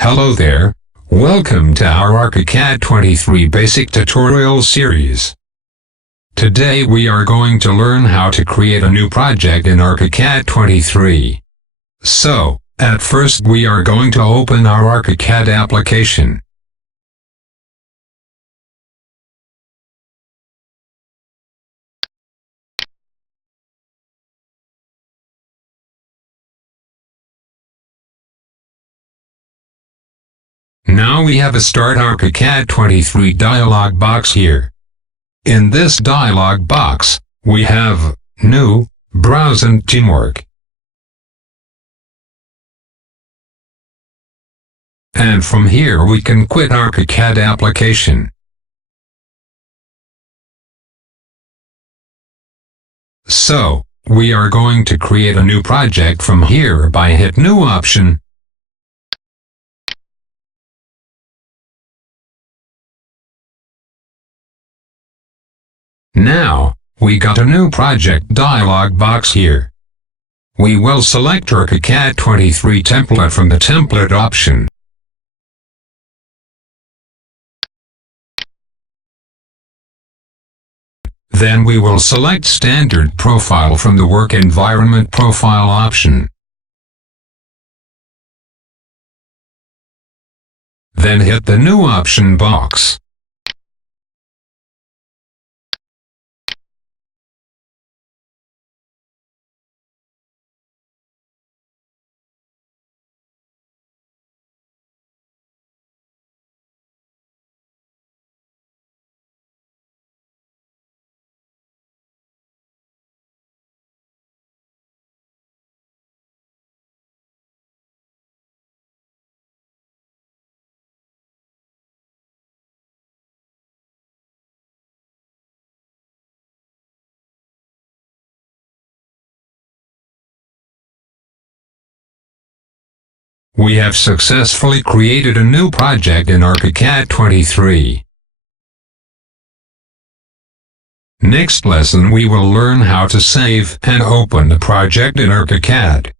Hello there, welcome to our ArchiCAD 23 basic tutorial series. Today we are going to learn how to create a new project in ArchiCAD 23. So, at first we are going to open our ArchiCAD application. Now we have a Start ArchiCAD 23 dialog box here. In this dialog box, we have New, Browse and Teamwork. And from here we can quit ArchiCAD application. So, we are going to create a new project from here by hit New option. Now, we got a new project dialog box here. We will select ArchiCAD 23 template from the template option. Then we will select standard profile from the work environment profile option. Then hit the new option box. We have successfully created a new project in ArchiCAD 23. Next lesson we will learn how to save and open the project in ArchiCAD.